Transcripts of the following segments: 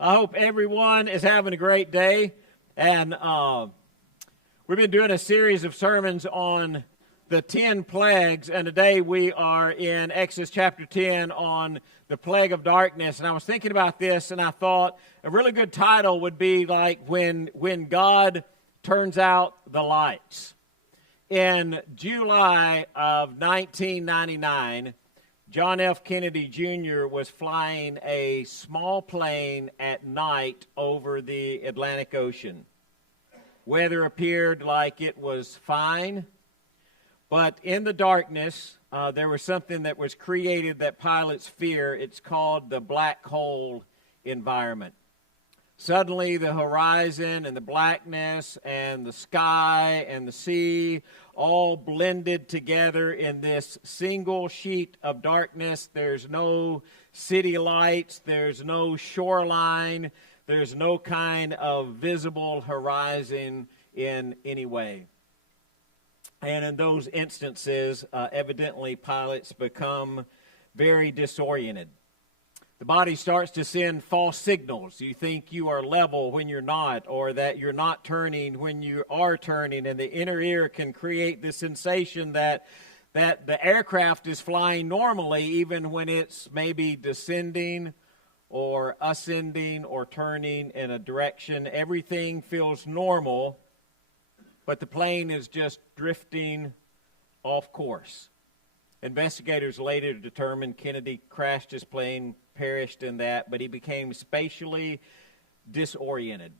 I hope everyone is having a great day. And we've been doing a series of sermons on the 10 plagues, and today we are in Exodus chapter 10 on the plague of darkness. And I was thinking about this, and I thought a really good title would be like when God turns out the lights. In July of 1999, John F. Kennedy Jr. was flying a small plane at night over the Atlantic Ocean. Weather appeared like it was fine, but in the darkness, there was something that was created that pilots fear. It's called the black hole environment. Suddenly, the horizon and the blackness and the sky and the sea all blended together in this single sheet of darkness. There's no city lights. There's no shoreline. There's no kind of visible horizon in any way. And in those instances, evidently, pilots become very disoriented. The body starts to send false signals. You think you are level when you're not, or that you're not turning when you are turning, and the inner ear can create the sensation that the aircraft is flying normally, even when it's maybe descending or ascending or turning in a direction. Everything feels normal, but the plane is just drifting off course. Investigators later determined Kennedy crashed his plane, perished in that, but he became spatially disoriented.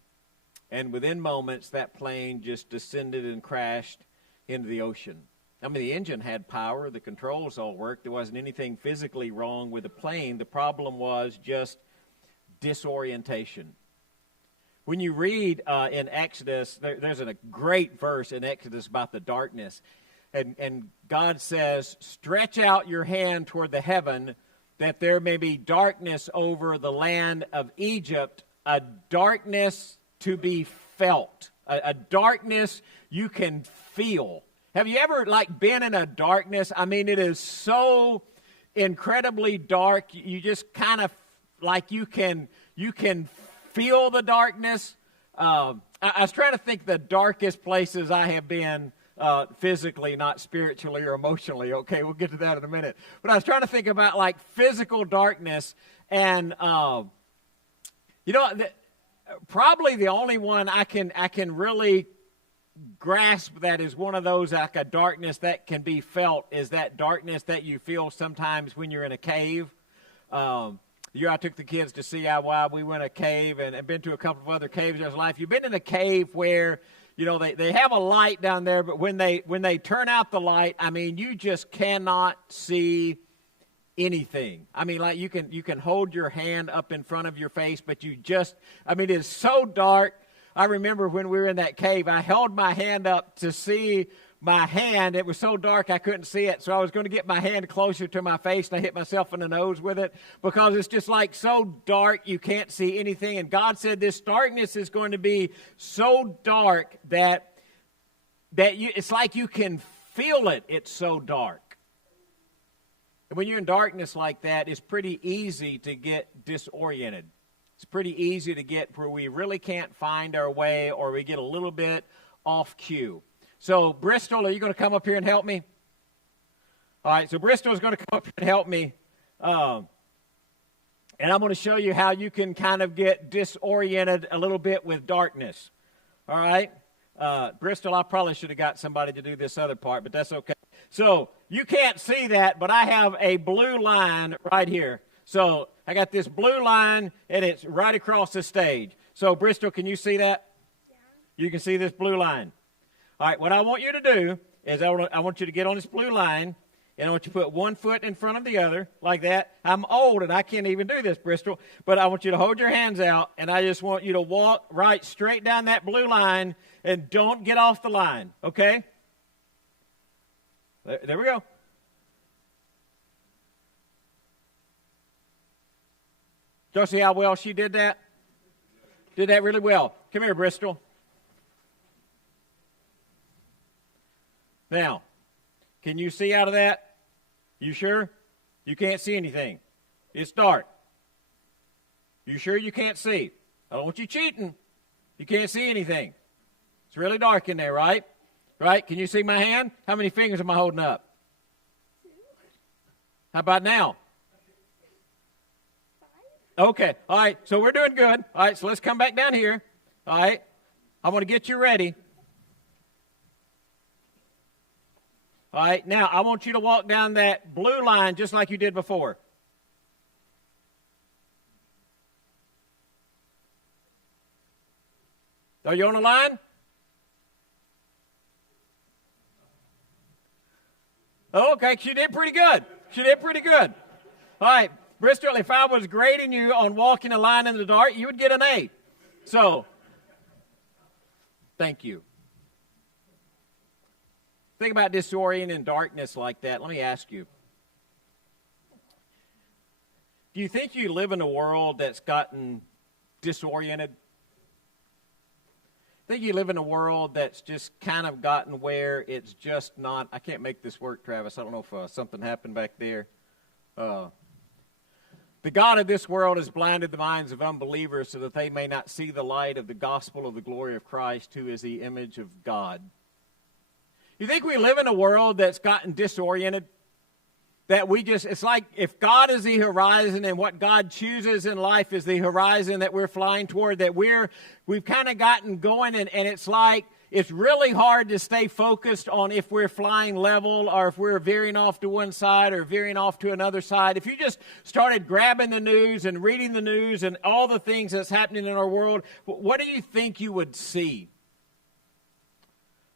And within moments, that plane just descended and crashed into the ocean. I mean, the engine had power, the controls all worked. There wasn't anything physically wrong with the plane. The problem was just disorientation. When you read in Exodus, there's a great verse in Exodus about the darkness. And God says, stretch out your hand toward the heaven, that there may be darkness over the land of Egypt, a darkness to be felt, a darkness you can feel. Have you ever been in a darkness? I mean, it is so incredibly dark. You just kind of you can feel the darkness. I was trying to think the darkest places I have been. Physically, not spiritually or emotionally. Okay, we'll get to that in a minute. But I was trying to think about physical darkness, and probably the only one I can really grasp that is one of those like a darkness that can be felt is that darkness that you feel sometimes when you're in a cave. The year I took the kids to CIY, we went to a cave, and I've been to a couple of other caves in life. You've been in a cave where they have a light down there, but when they turn out the light, I mean, you just cannot see anything. I mean, you can hold your hand up in front of your face, but it is so dark. I remember when we were in that cave, I held my hand up to see my hand. It was so dark I couldn't see it, so I was going to get my hand closer to my face, and I hit myself in the nose with it because it's just so dark you can't see anything. And God said this darkness is going to be so dark that it's like you can feel it. It's so dark. And when you're in darkness like that, it's pretty easy to get disoriented. It's pretty easy to get where we really can't find our way, or we get a little bit off cue. So, Bristol, are you going to come up here and help me? All right, so Bristol is going to come up here and help me. And I'm going to show you how you can kind of get disoriented a little bit with darkness. All right? Bristol, I probably should have got somebody to do this other part, but that's okay. So, you can't see that, but I have a blue line right here. So, I got this blue line, and it's right across the stage. So, Bristol, can you see that? Yeah. You can see this blue line. All right, what I want you to do is I want you to get on this blue line, and I want you to put one foot in front of the other, like that. I'm old, and I can't even do this, Bristol, but I want you to hold your hands out, and I just want you to walk right straight down that blue line, and don't get off the line, okay? There we go. Do you see how well she did that? Did that really well. Come here, Bristol. Now, can you see out of that? You sure? You can't see anything. It's dark. You sure you can't see? I don't want you cheating. You can't see anything. It's really dark in there, right? Right? Can you see my hand? How many fingers am I holding up? How about now? Okay. All right. So we're doing good. All right. So let's come back down here. All right. I'm going to get you ready. All right. Now, I want you to walk down that blue line just like you did before. Are you on the line? Oh, okay. She did pretty good. She did pretty good. All right. Bristol, if I was grading you on walking a line in the dark, you would get an A. So, thank you. Think about disorienting darkness like that. Let me ask you. Do you think you live in a world that's gotten disoriented? Think you live in a world that's just kind of gotten where it's just not, I can't make this work, Travis. I don't know if something happened back there. The God of this world has blinded the minds of unbelievers so that they may not see the light of the gospel of the glory of Christ, who is the image of God. You think we live in a world that's gotten disoriented? That it's like if God is the horizon and what God chooses in life is the horizon that we're flying toward, that we've kind of gotten going, and it's like it's really hard to stay focused on if we're flying level or if we're veering off to one side or veering off to another side. If you just started grabbing the news and reading the news and all the things that's happening in our world, what do you think you would see?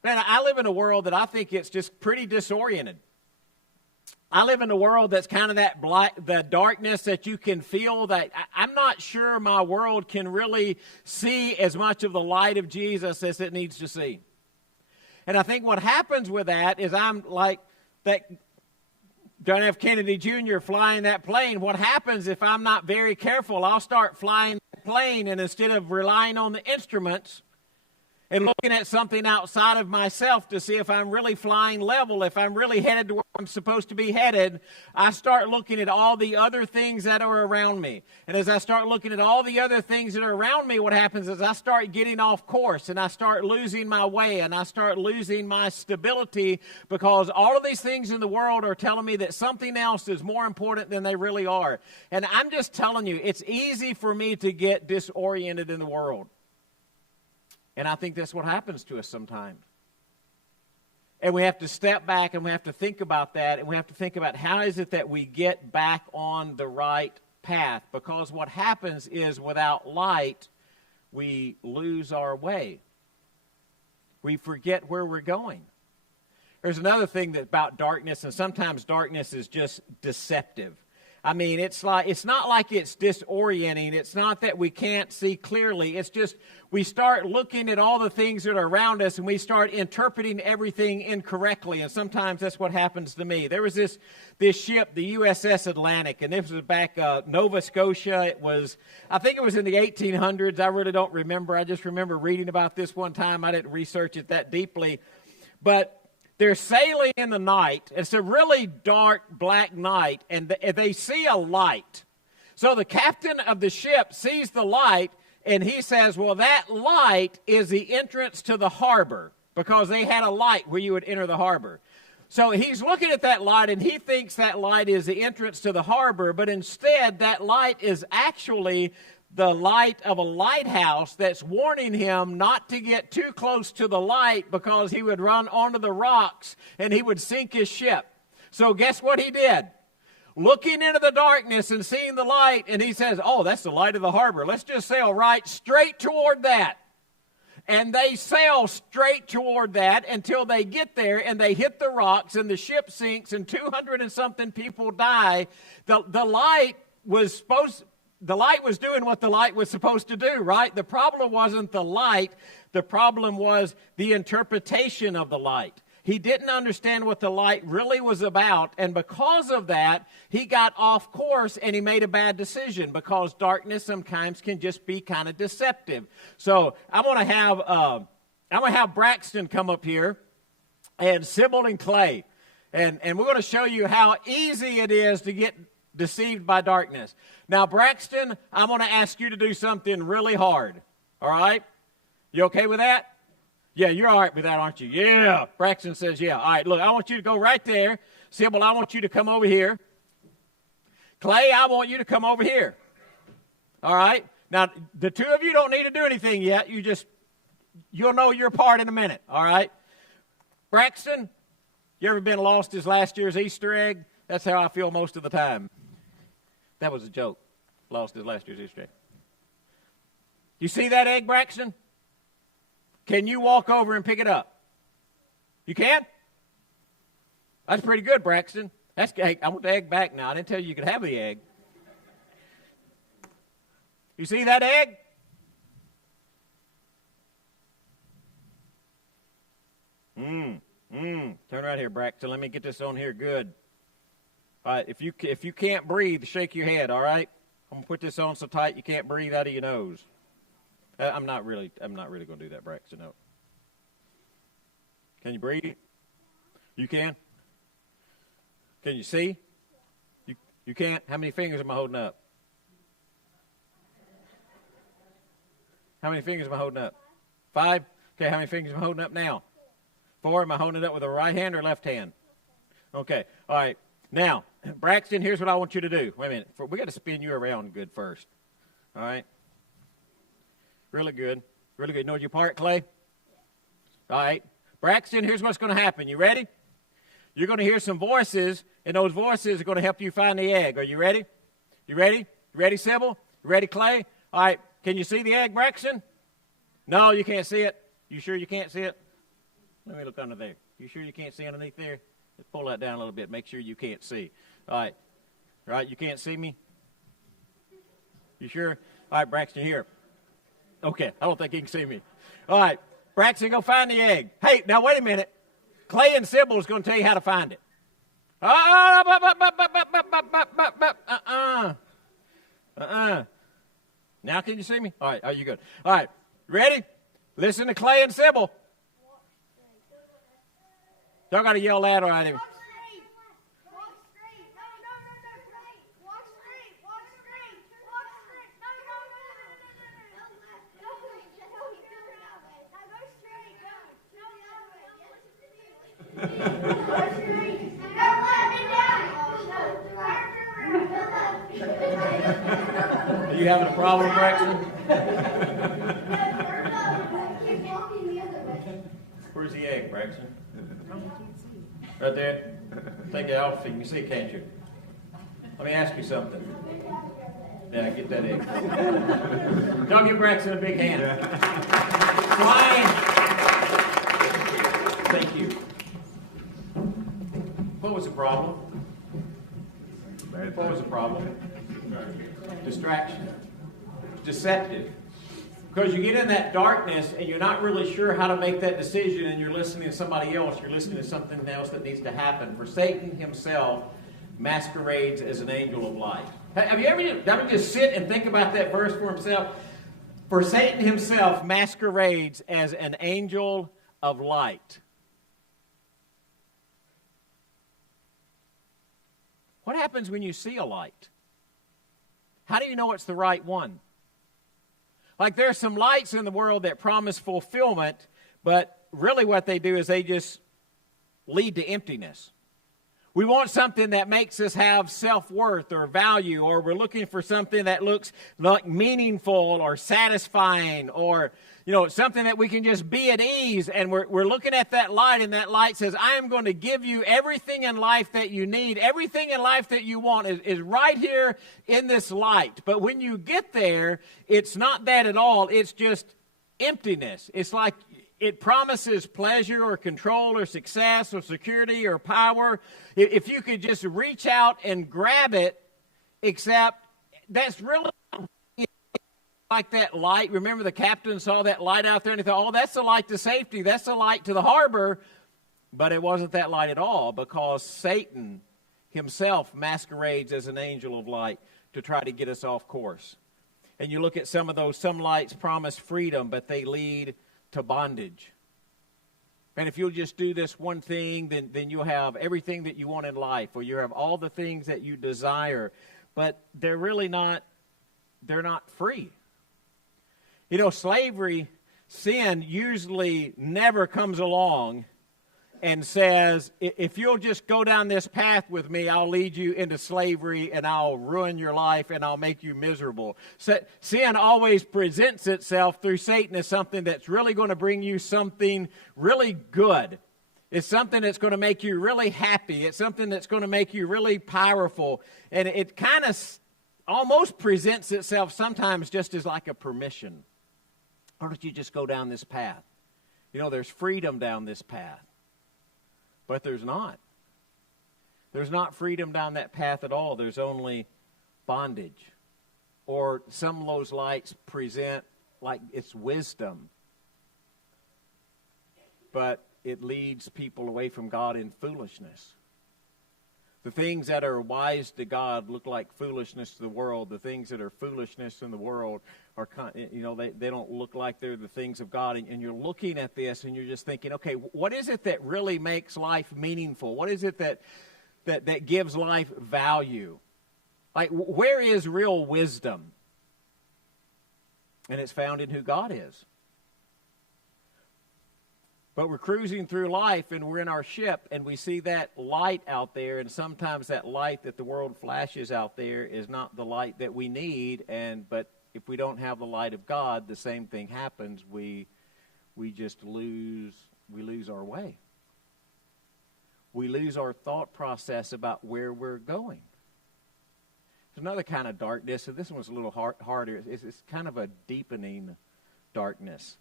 Man, I live in a world that I think it's just pretty disoriented. I live in a world that's kind of the darkness that you can feel. That I'm not sure my world can really see as much of the light of Jesus as it needs to see. And I think what happens with that is I'm like that John F. Kennedy Jr. flying that plane. What happens if I'm not very careful? I'll start flying that plane, and instead of relying on the instruments and looking at something outside of myself to see if I'm really flying level, if I'm really headed to where I'm supposed to be headed, I start looking at all the other things that are around me. And as I start looking at all the other things that are around me, what happens is I start getting off course, and I start losing my way, and I start losing my stability, because all of these things in the world are telling me that something else is more important than they really are. And I'm just telling you, it's easy for me to get disoriented in the world. And I think that's what happens to us sometimes. And we have to step back and we have to think about that, and we have to think about how is it that we get back on the right path. Because what happens is without light, we lose our way. We forget where we're going. There's another thing about darkness, and sometimes darkness is just deceptive. I mean, it's not like it's disorienting. It's not that we can't see clearly. It's just we start looking at all the things that are around us, and we start interpreting everything incorrectly. And sometimes that's what happens to me. There was this ship, the USS Atlantic, and this was back Nova Scotia. I think it was in the 1800s. I really don't remember. I just remember reading about this one time. I didn't research it that deeply, but they're sailing in the night. It's a really dark, black night, and they see a light. So the captain of the ship sees the light, and he says, well, that light is the entrance to the harbor, because they had a light where you would enter the harbor. So he's looking at that light, and he thinks that light is the entrance to the harbor, but instead that light is actually the light of a lighthouse that's warning him not to get too close to the light, because he would run onto the rocks and he would sink his ship. So guess what he did? Looking into the darkness and seeing the light, and he says, oh, that's the light of the harbor. Let's just sail right straight toward that. And they sail straight toward that until they get there, and they hit the rocks, and the ship sinks, and 200 and something people die. The light was doing what the light was supposed to do, right? The problem wasn't the light. The problem was the interpretation of the light. He didn't understand what the light really was about, and because of that, he got off course and he made a bad decision, because darkness sometimes can just be kind of deceptive. So I'm going to have Braxton come up here, and Sybil and Clay, and we're going to show you how easy it is to get deceived by darkness. Now, Braxton, I'm going to ask you to do something really hard. All right? You okay with that? Yeah, you're all right with that, aren't you? Yeah. Braxton says, yeah. All right, look, I want you to go right there. Sybil, I want you to come over here. Clay, I want you to come over here. All right? Now, the two of you don't need to do anything yet. You'll know your part in a minute. All right? Braxton, you ever been lost as last year's Easter egg? That's how I feel most of the time. That was a joke. Lost as last year's Easter egg. You see that egg, Braxton? Can you walk over and pick it up? You can? That's pretty good, Braxton. Hey, I want the egg back now. I didn't tell you could have the egg. You see that egg? Turn right here, Braxton. Let me get this on here good. All right, if you can't breathe, shake your head, all right? I'm going to put this on so tight you can't breathe out of your nose. I'm not really going to do that, Braxton. No. Can you breathe? You can? Can you see? You can't? How many fingers am I holding up? How many fingers am I holding up? 5? Okay, how many fingers am I holding up now? 4? Am I holding it up with the right hand or left hand? Okay, all right. Now, Braxton, here's what I want you to do. Wait a minute. We got to spin you around good first. All right? Really good. Really good. Know your part, Clay? All right. Braxton, here's what's going to happen. You ready? You're going to hear some voices, and those voices are going to help you find the egg. Are you ready? You ready? You ready, Sybil? You ready, Clay? All right. Can you see the egg, Braxton? No, you can't see it. You sure you can't see it? Let me look under there. You sure you can't see underneath there? Let's pull that down a little bit. Make sure you can't see. All right. All right, you can't see me? You sure? All right, Braxton, here. Okay, I don't think he can see me. All right, Braxton, go find the egg. Hey, now wait a minute. Clay and Sybil is going to tell you how to find it. Now can you see me? All right, are you good? All right, ready? Listen to Clay and Sybil. Y'all got to yell that or I Are you having a problem, Braxton? Where's the egg, Braxton? Right there? Take it off so you can see, can't you? Let me ask you something. Yeah, get that egg. Don't give Braxton a big hand. Flying. Thank you. What was the problem? What was the problem? Distraction. Deceptive. Because you get in that darkness and you're not really sure how to make that decision and you're listening to somebody else, you're listening to something else that needs to happen. For Satan himself masquerades as an angel of light. Have you ever just sit and think about that verse for himself? For Satan himself masquerades as an angel of light. What happens when you see a light? How do you know it's the right one? Like there are some lights in the world that promise fulfillment, but really what they do is they just lead to emptiness. We want something that makes us have self-worth or value, or we're looking for something that looks like meaningful or satisfying, or something that we can just be at ease. And we're looking at that light, and that light says, I am going to give you everything in life that you need. Everything in life that you want is right here in this light. But when you get there, it's not that at all. It's just emptiness. It's like it promises pleasure or control or success or security or power. If you could just reach out and grab it, except that's really like that light. Remember the captain saw that light out there and he thought, oh, that's the light to safety. That's the light to the harbor. But it wasn't that light at all, because Satan himself masquerades as an angel of light to try to get us off course. And you look at some lights promise freedom, but they lead to bondage. And if you'll just do this one thing, then you'll have everything that you want in life, or you have all the things that you desire. But they're really not, they're not free. You know, slavery, sin usually never comes along and says, if you'll just go down this path with me, I'll lead you into slavery and I'll ruin your life and I'll make you miserable. So, sin always presents itself through Satan as something that's really going to bring you something really good. It's something that's going to make you really happy. It's something that's going to make you really powerful. And it kind of almost presents itself sometimes just as like a permission. Why don't you just go down this path? You know, there's freedom down this path. But there's not. There's not freedom down that path at all. There's only bondage. Or some of those lights present like it's wisdom. But it leads people away from God in foolishness. The things that are wise to God look like foolishness to the world. The things that are foolishness in the world are, you know, they don't look like they're the things of God. And you're looking at this and you're just thinking, okay, what is it that really makes life meaningful? What is it that gives life value? Like, where is real wisdom? And it's found in who God is. But we're cruising through life and we're in our ship and we see that light out there, and sometimes that light that the world flashes out there is not the light that we need. But if we don't have the light of God, the same thing happens. We just lose our way. We lose our thought process about where we're going. There's another kind of darkness, and this one's a little harder. It's kind of a deepening darkness.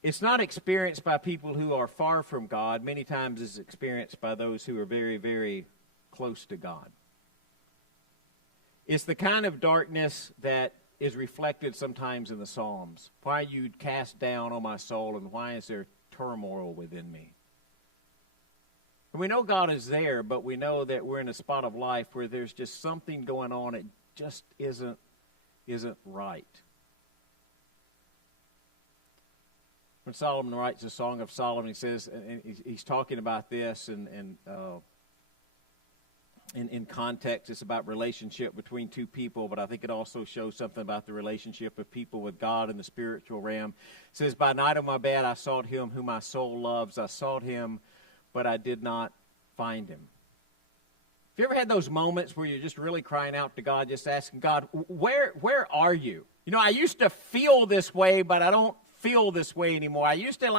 It's not experienced by people who are far from God. Many times it's experienced by those who are very, very close to God. It's the kind of darkness that is reflected sometimes in the Psalms. Why you cast down, O my soul, and why is there turmoil within me? And we know God is there, but we know that we're in a spot of life where there's just something going on. It just isn't right. When Solomon writes the Song of Solomon, he says, and he's talking about this, and in context, it's about relationship between two people, but I think it also shows something about the relationship of people with God in the spiritual realm. It says, by night on my bed I sought him whom my soul loves. I sought him, but I did not find him. Have you ever had those moments where you're just really crying out to God, just asking God, where are you? You know, I used to feel this way, but I don't feel this way anymore. I used to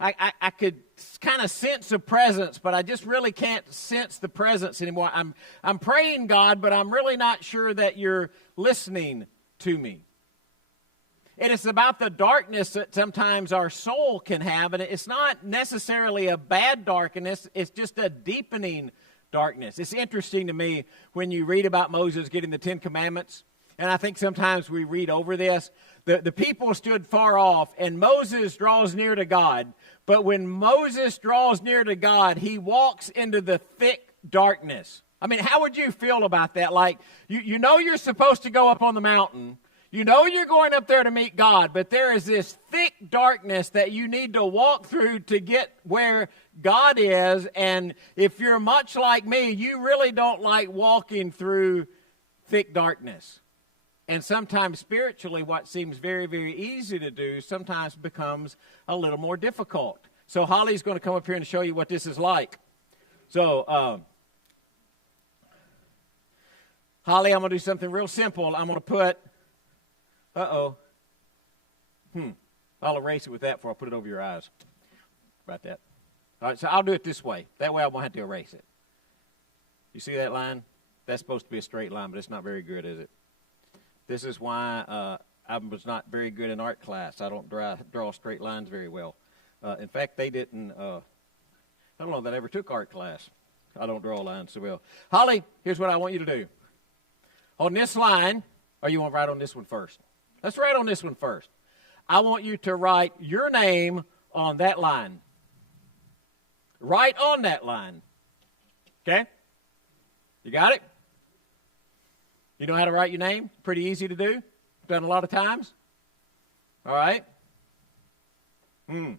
I could kind of sense a presence, but I just really can't sense the presence anymore. I'm praying, God, but I'm really not sure that you're listening to me. And it's about the darkness that sometimes our soul can have, and it's not necessarily a bad darkness, it's just a deepening darkness. It's interesting to me when you read about Moses getting the Ten Commandments, and I think sometimes we read over this. The people stood far off, and Moses draws near to God. But when Moses draws near to God, he walks into the thick darkness. I mean, how would you feel about that? Like, you know you're supposed to go up on the mountain. You know you're going up there to meet God, but there is this thick darkness that you need to walk through to get where God is. And if you're much like me, you really don't like walking through thick darkness. And sometimes spiritually, what seems very, very easy to do sometimes becomes a little more difficult. So Holly's going to come up here and show you what this is like. So, Holly, I'm going to do something real simple. I'm going to put, I'll erase it with that before I put it over your eyes. About that. All right, so I'll do it this way. That way I won't have to erase it. You see that line? That's supposed to be a straight line, but it's not very good, is it? This is why I was not very good in art class. I don't draw straight lines very well. In fact, they didn't, I don't know that I ever took art class. I don't draw lines so well. Holly, here's what I want you to do. On this line, or you want to write on this one first? Let's write on this one first. I want you to write your name on that line. Right on that line. Okay? You got it? You know how to write your name? Pretty easy to do. Done a lot of times. All right? Can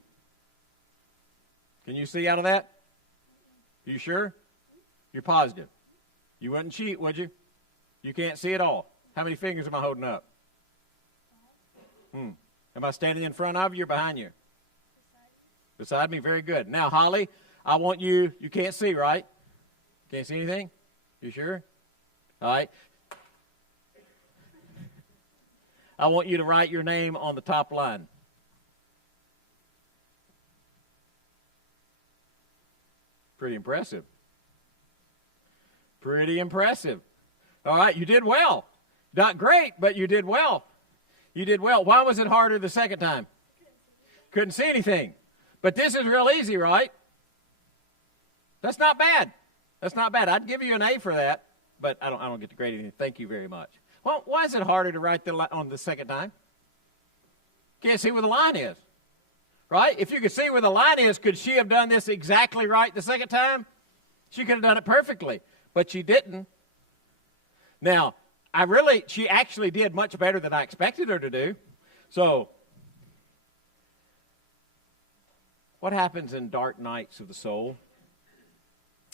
you see out of that? You sure? You're positive. You wouldn't cheat, would you? You can't see at all. How many fingers am I holding up? Am I standing in front of you or behind you? Beside me? Very good. Now, Holly, I want you can't see, right? Can't see anything? You sure? All right. I want you to write your name on the top line. Pretty impressive. Pretty impressive. All right, you did well. Not great, but you did well. You did well. Why was it harder the second time? Couldn't see anything. But this is real easy, right? That's not bad. That's not bad. I'd give you an A for that, but I don't get to grade anything. Thank you very much. Well, why is it harder to write on the second time? Can't see where the line is, right? If you could see where the line is, could she have done this exactly right the second time? She could have done it perfectly, but she didn't. Now, she actually did much better than I expected her to do. So, what happens in dark nights of the soul?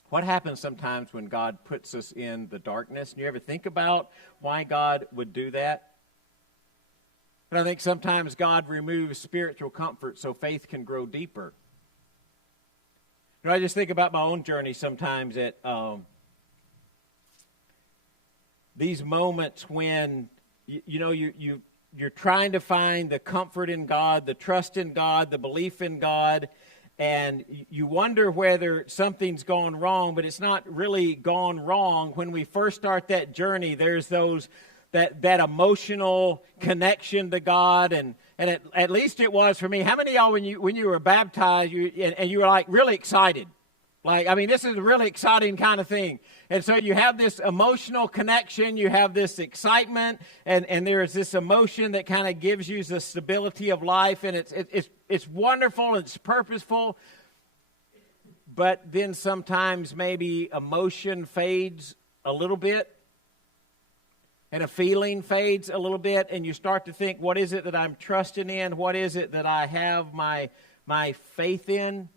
What happens sometimes when God puts us in the darkness? Do you ever think about why God would do that? And I think sometimes God removes spiritual comfort so faith can grow deeper. I just think about my own journey sometimes at these moments when you're trying to find the comfort in God, the trust in God, the belief in God, and you wonder whether something's gone wrong, but it's not really gone wrong. When we first start that journey, there's that emotional connection to God, and at least it was for me. How many of y'all, when you were baptized, you were like really excited? Like, I mean, this is a really exciting kind of thing. And so you have this emotional connection, you have this excitement, and there's this emotion that kind of gives you the stability of life, and it's wonderful, it's purposeful. But then sometimes maybe emotion fades a little bit, and a feeling fades a little bit, and you start to think, what is it that I'm trusting in? What is it that I have my faith in?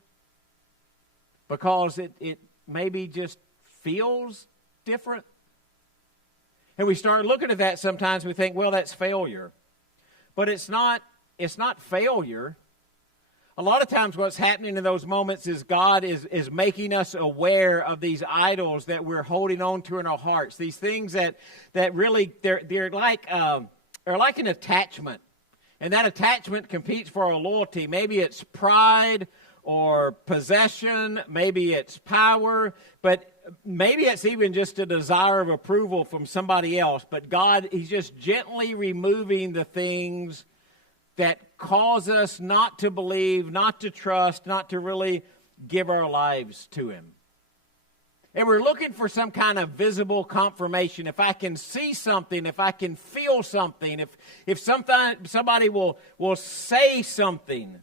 Because it maybe just feels different. And we start looking at that sometimes, we think, well, that's failure. But it's not failure. A lot of times what's happening in those moments is God is making us aware of these idols that we're holding on to in our hearts. These things that really, they're like an attachment. And that attachment competes for our loyalty. Maybe it's pride or possession, maybe it's power, but maybe it's even just a desire of approval from somebody else. But God, He's just gently removing the things that cause us not to believe, not to trust, not to really give our lives to Him. And we're looking for some kind of visible confirmation. If I can see something, if I can feel something, if somebody will say something.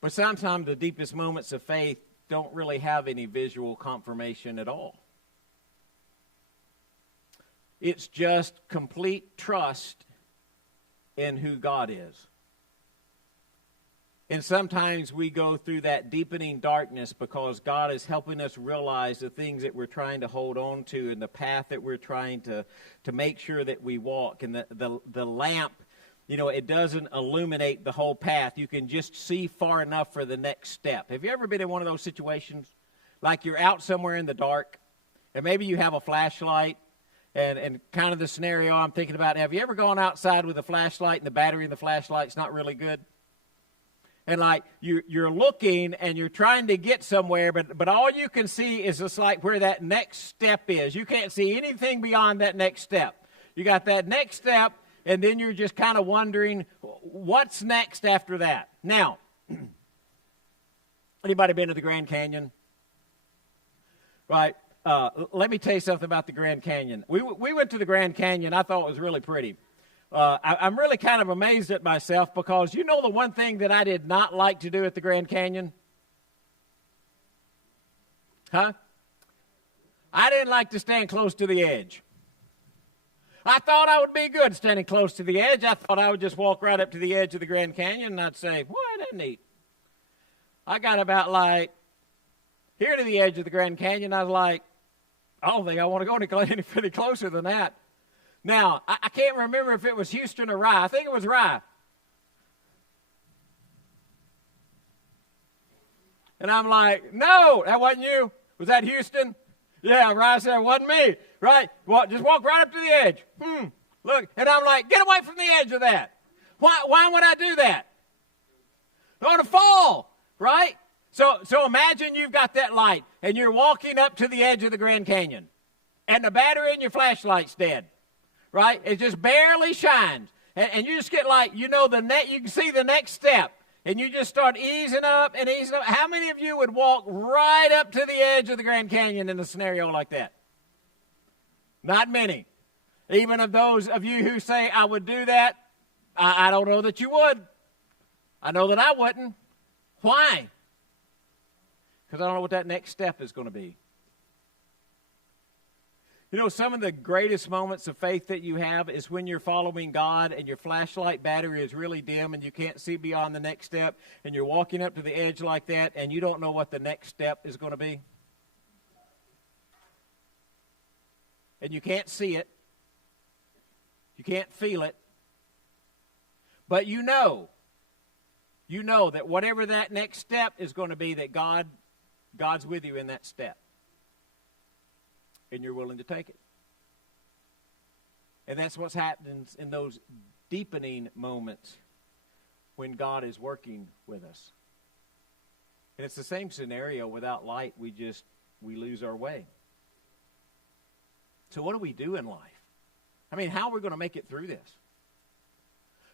But sometimes the deepest moments of faith don't really have any visual confirmation at all. It's just complete trust in who God is. And sometimes we go through that deepening darkness because God is helping us realize the things that we're trying to hold on to and the path that we're trying to make sure that we walk. And the lamp, it doesn't illuminate the whole path. You can just see far enough for the next step. Have you ever been in one of those situations? Like you're out somewhere in the dark, and maybe you have a flashlight, and kind of the scenario I'm thinking about, have you ever gone outside with a flashlight and the battery in the flashlight's not really good? And like you're looking and you're trying to get somewhere, but all you can see is just like where that next step is. You can't see anything beyond that next step. You got that next step, and then you're just kind of wondering, what's next after that? Now, anybody been to the Grand Canyon? Right. Let me tell you something about the Grand Canyon. We went to the Grand Canyon. I thought it was really pretty. I'm really kind of amazed at myself because you know the one thing that I did not like to do at the Grand Canyon? Huh? I didn't like to stand close to the edge. I thought I would be good standing close to the edge. I thought I would just walk right up to the edge of the Grand Canyon and I'd say, boy, that's neat. I got about like here to the edge of the Grand Canyon. I was like, I don't think I want to go any closer than that. Now, I can't remember if it was Houston or Rye. I think it was Rye. And I'm like, no, that wasn't you. Was that Houston? Yeah, Rye said, it wasn't me. Right? Well, just walk right up to the edge. Look. And I'm like, get away from the edge of that. Why would I do that? I want to fall. Right? So imagine you've got that light and you're walking up to the edge of the Grand Canyon and the battery in your flashlight's dead. Right? It just barely shines. And you just get like, you can see the next step. And you just start easing up and easing up. How many of you would walk right up to the edge of the Grand Canyon in a scenario like that? Not many. Even of those of you who say, I would do that, I don't know that you would. I know that I wouldn't. Why? Because I don't know what that next step is going to be. Some of the greatest moments of faith that you have is when you're following God and your flashlight battery is really dim and you can't see beyond the next step and you're walking up to the edge like that and you don't know what the next step is going to be. And you can't see it. You can't feel it. But you know that whatever that next step is going to be, that God's with you in that step. And you're willing to take it. And that's what happens in those deepening moments when God is working with us. And it's the same scenario. Without light, we lose our way. So what do we do in life? I mean, how are we going to make it through this?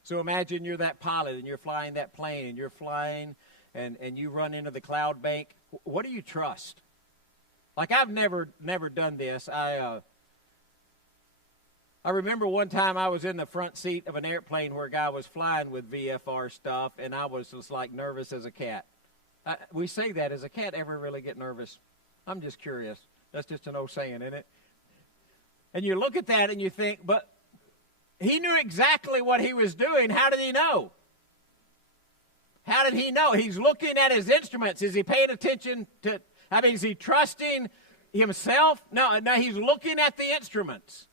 So imagine you're that pilot and you're flying that plane and you're flying and you run into the cloud bank. What do you trust? Like, I've never done this. I remember one time I was in the front seat of an airplane where a guy was flying with VFR stuff, and I was just like nervous as a cat. We say that. Does a cat ever really get nervous? I'm just curious. That's just an old saying, isn't it? And you look at that and you think, but he knew exactly what he was doing. How did he know? How did he know? He's looking at his instruments. Is he paying attention to... is he trusting himself? No, he's looking at the instruments.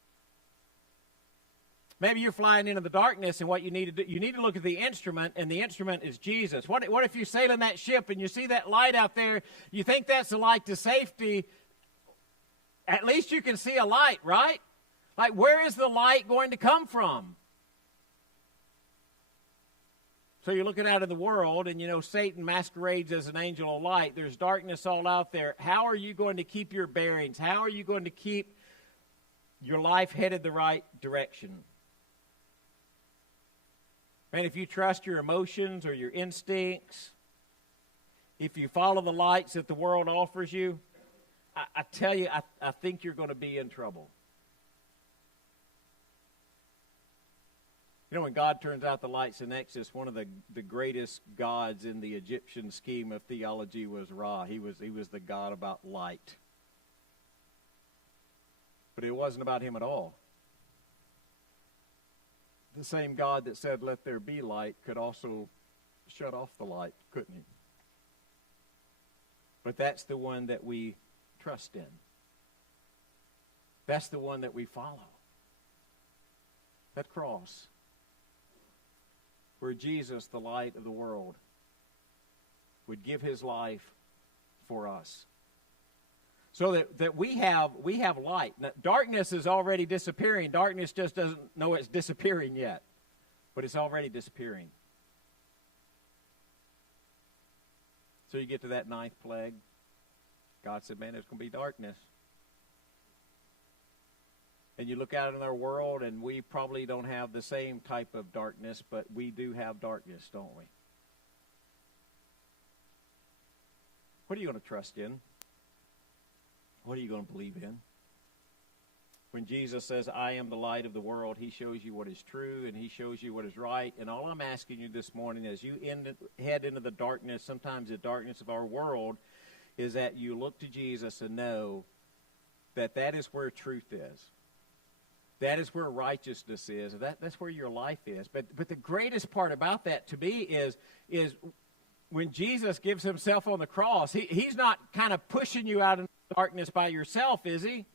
Maybe you're flying into the darkness, and what you need to do, you need to look at the instrument, and the instrument is Jesus. What if you're sailing that ship and you see that light out there? You think that's the light to safety. At least you can see a light, right? Like, where is the light going to come from? So you're looking out in the world, and Satan masquerades as an angel of light. There's darkness all out there. How are you going to keep your bearings? How are you going to keep your life headed the right direction? Man, if you trust your emotions or your instincts, if you follow the lights that the world offers you, I tell you, I think you're going to be in trouble. When God turns out the lights in Exodus, one of the greatest gods in the Egyptian scheme of theology was Ra. He was the god about light. But it wasn't about him at all. The same God that said, let there be light, could also shut off the light, couldn't he? But that's the one that we trust in. That's the one that we follow. That cross. Where Jesus, the light of the world, would give his life for us. So that we have light. Now, darkness is already disappearing. Darkness just doesn't know it's disappearing yet. But it's already disappearing. So you get to that 9th plague. God said, man, there's going to be darkness. And you look out in our world, and we probably don't have the same type of darkness, but we do have darkness, don't we? What are you going to trust in? What are you going to believe in? When Jesus says, I am the light of the world, he shows you what is true, and he shows you what is right. And all I'm asking you this morning as you head into the darkness, sometimes the darkness of our world, is that you look to Jesus and know that that is where truth is. That is where righteousness is. That's where your life is. But the greatest part about that to me is when Jesus gives himself on the cross, he's not kind of pushing you out in darkness by yourself, is he?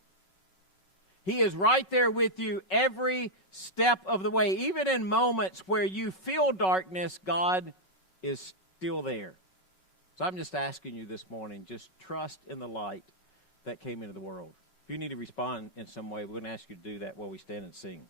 He is right there with you every step of the way. Even in moments where you feel darkness, God is still there. So I'm just asking you this morning, just trust in the light that came into the world. If you need to respond in some way, we're going to ask you to do that while we stand and sing.